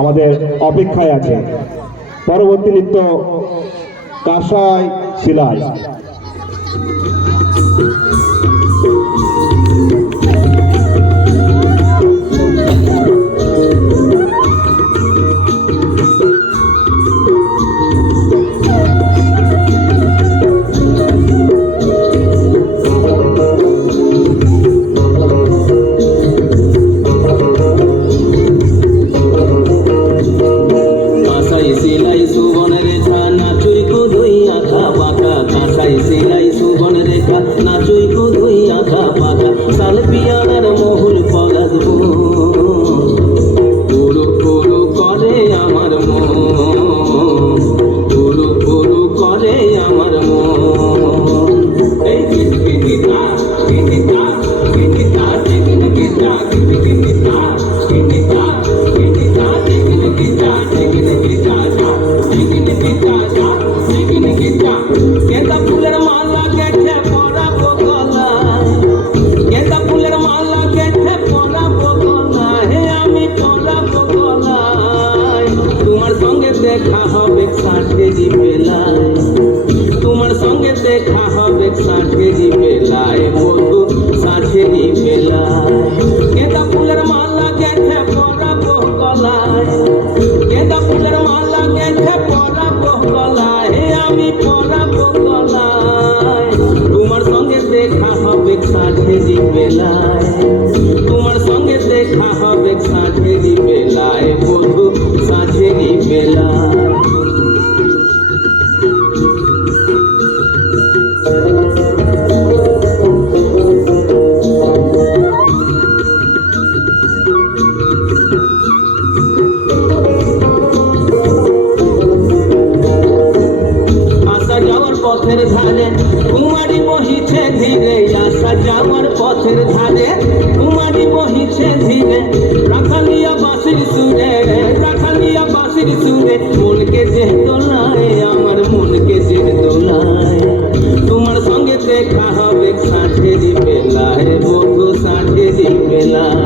আমাদের অপেক্ষায় আছে। পরবর্তী নৃত্য কাঁসাই সিলাই দেখা হবে ষাটেরই বেলায় তোমার সঙ্গে দেখা হবে ষাটেরই বেলায় বন্ধু ষাটেরই বেলায় গেন্দা ফুলের মালা গেছে পরাবো গলায় গেন্দা ফুলের মালা গেছে পরাবো গলায় আমি পরাবো গলায় তোমার সঙ্গে দেখা হবে ষাটেরই বেলায় পথের ধারে, কুমারী বহিছে ধীরে আসা যাওয়ার পথের ধারে, কুমারী বহিছে ধীরে, রাখালিয়া বাঁশির সুরে, রাখালিয়া বাঁশির সুরে, মনকে যে দোলায়, আমার মনকে যে দোলায়। তোমার সঙ্গে দেখা হবে ষাটেরই বেলায় বন্ধু ষাটেরই বেলায় ষাটেরই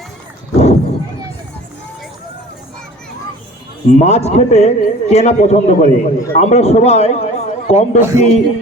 মাছ খেতে কেনা পছন্দ করে? আমরা সবাই কম বেশি